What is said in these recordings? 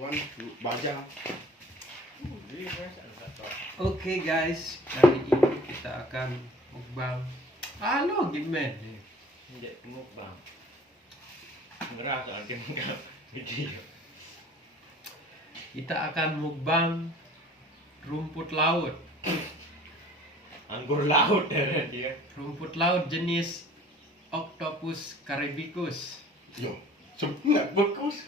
Wan baja. Oke guys, kali ini kita akan mukbang. Halo, gimana? Tidak mukbang. Ngerasa enggak video. Kita akan mukbang rumput laut. Anggur laut ya dia. Rumput laut jenis Octopus caribicus. Yo, sebenarnya bagus.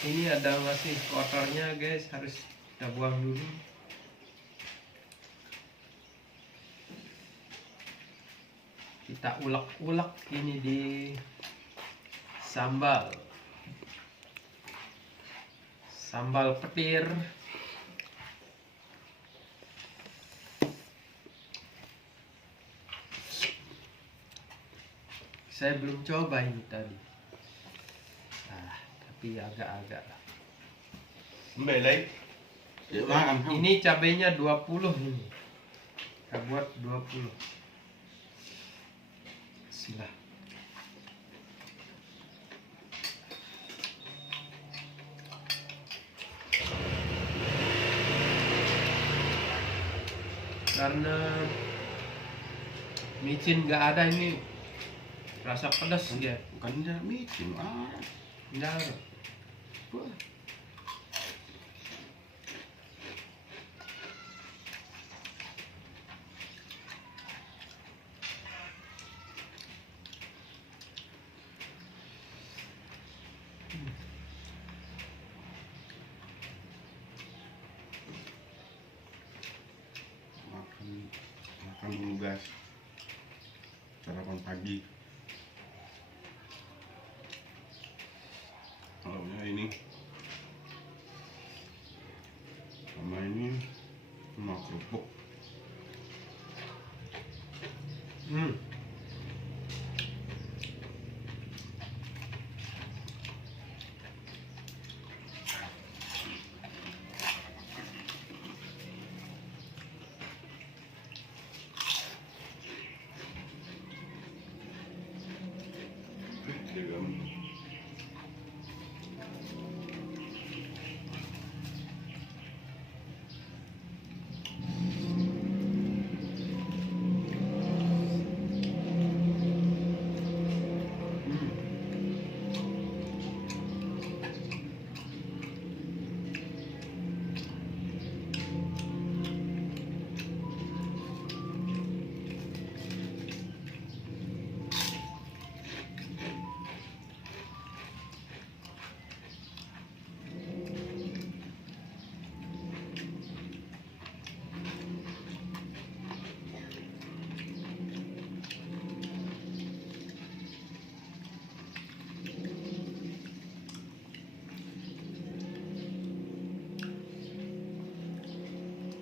Ini ada masih kotornya guys, harus kita buang dulu. Kita ulek-ulek ini di sambal petir. Saya belum coba ini tadi, tapi agak-agak. Mbelai. Ya makan. Ini cabenya 20 ini. Kita buat 20. Bismillah. Karena micin nggak ada ini, rasa pedas dia. Bukan dia micin. Nggak ada. Wah. Makan dulu guys. Sarapan pagi. Lauknya ini sama ini sama kerupuk.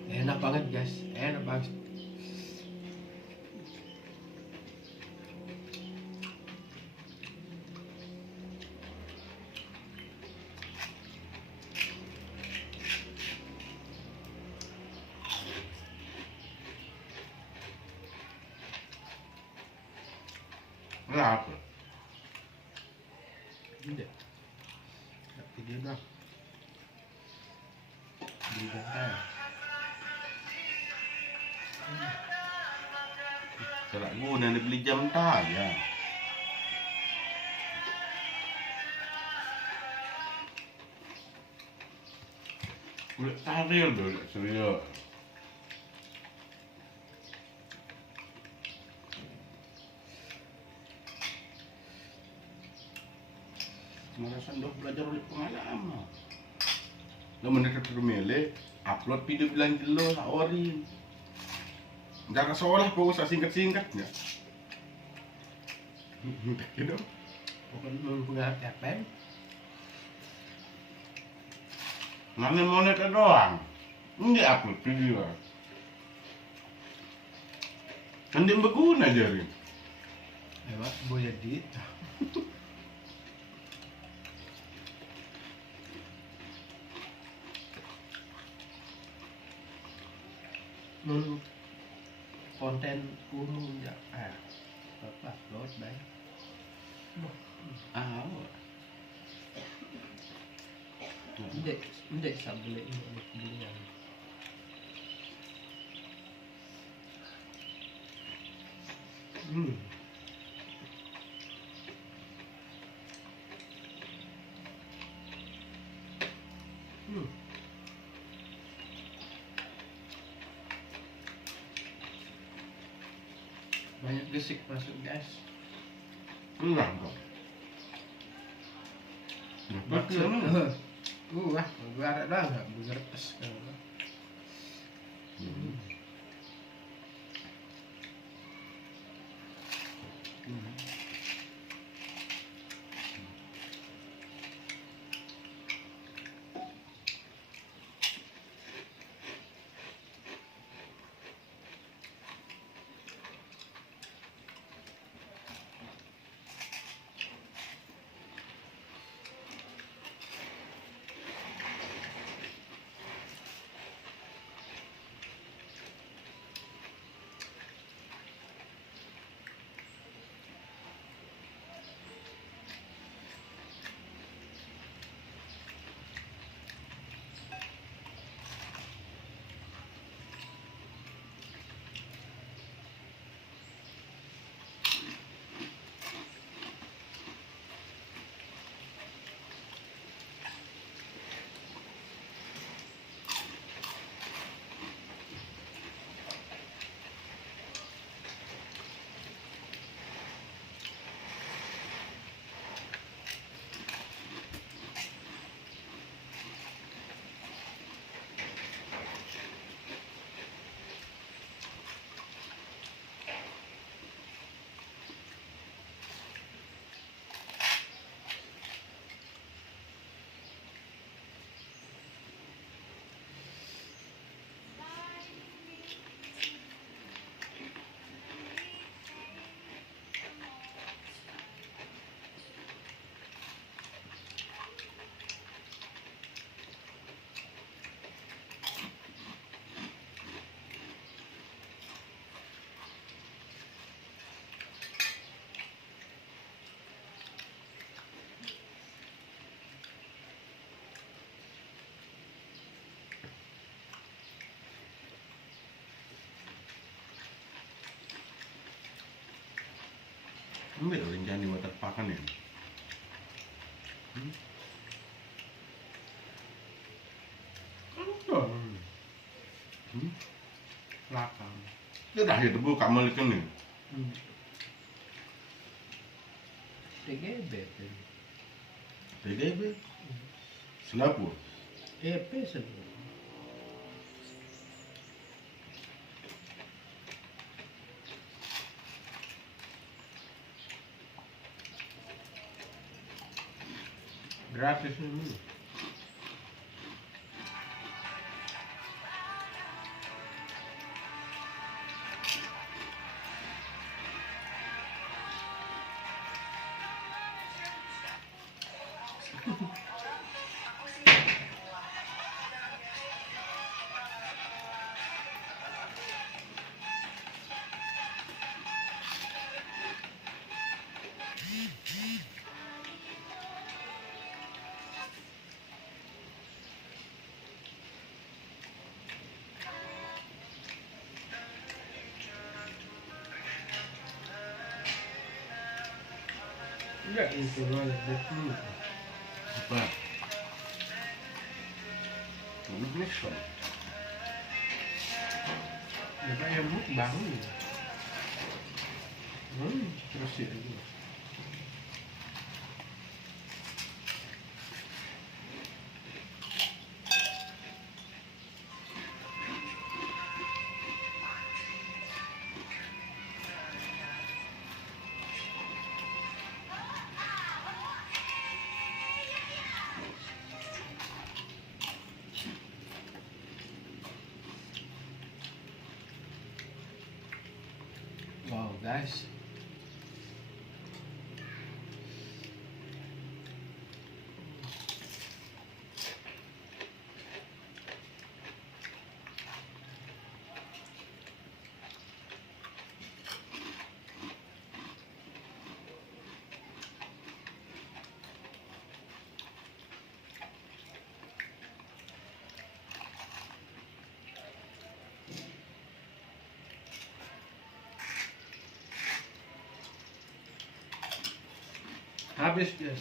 Enak banget guys, enak banget. Kenapa? Tidak. Tapi dia dah di bantai. Kalau guna beli jam tanya. Udah taril dulu, serius. Merasa dok belajar oleh pengalaman. Lo mendekat termele, upload video bilang jelas, orin. Jangan seolah kau usah singkat-singkatnya. Gitu. Bukan menggunakan FM. Ngambil monitor doang. Enggak upload video. Kan dia berguna jadi. Lewat boleh di. Konten umum ya, bapak upload baik. Ah, Hindi sa beli belian. Hmm. Hmm. Banyak gesik masuk guys. Enggak kok. Maksud, Betul. wah, gue ada dah nggak bergeres kan. Enggak ada rencana buat terpakan ya. Belakang. Ya dah itu bu kamu ikan nih. TGB tuh. TGB. Selapu. EP sebelum. Gratis ini. Enggak itu loh, betul. Apa? Mana mission? Ya kayak mukbang. Terus ya itu. Wow, guys. Habis dia.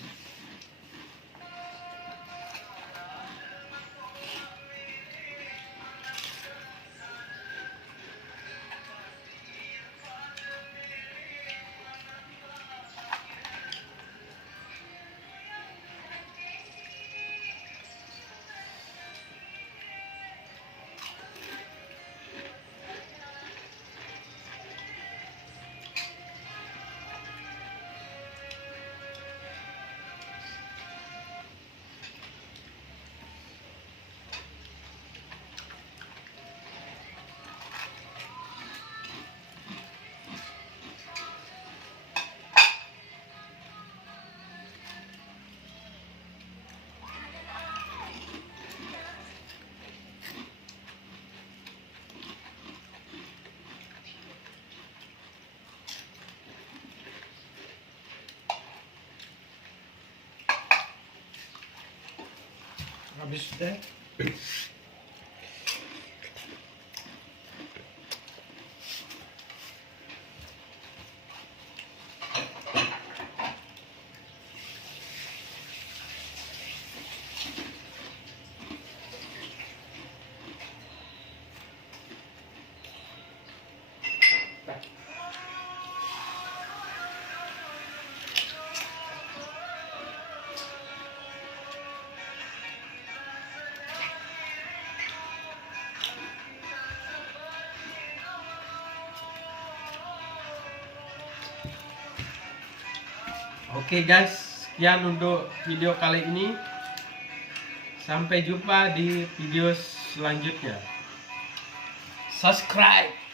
Habis deh. Oke guys, sekian untuk video kali ini. Sampai jumpa di video selanjutnya. Subscribe.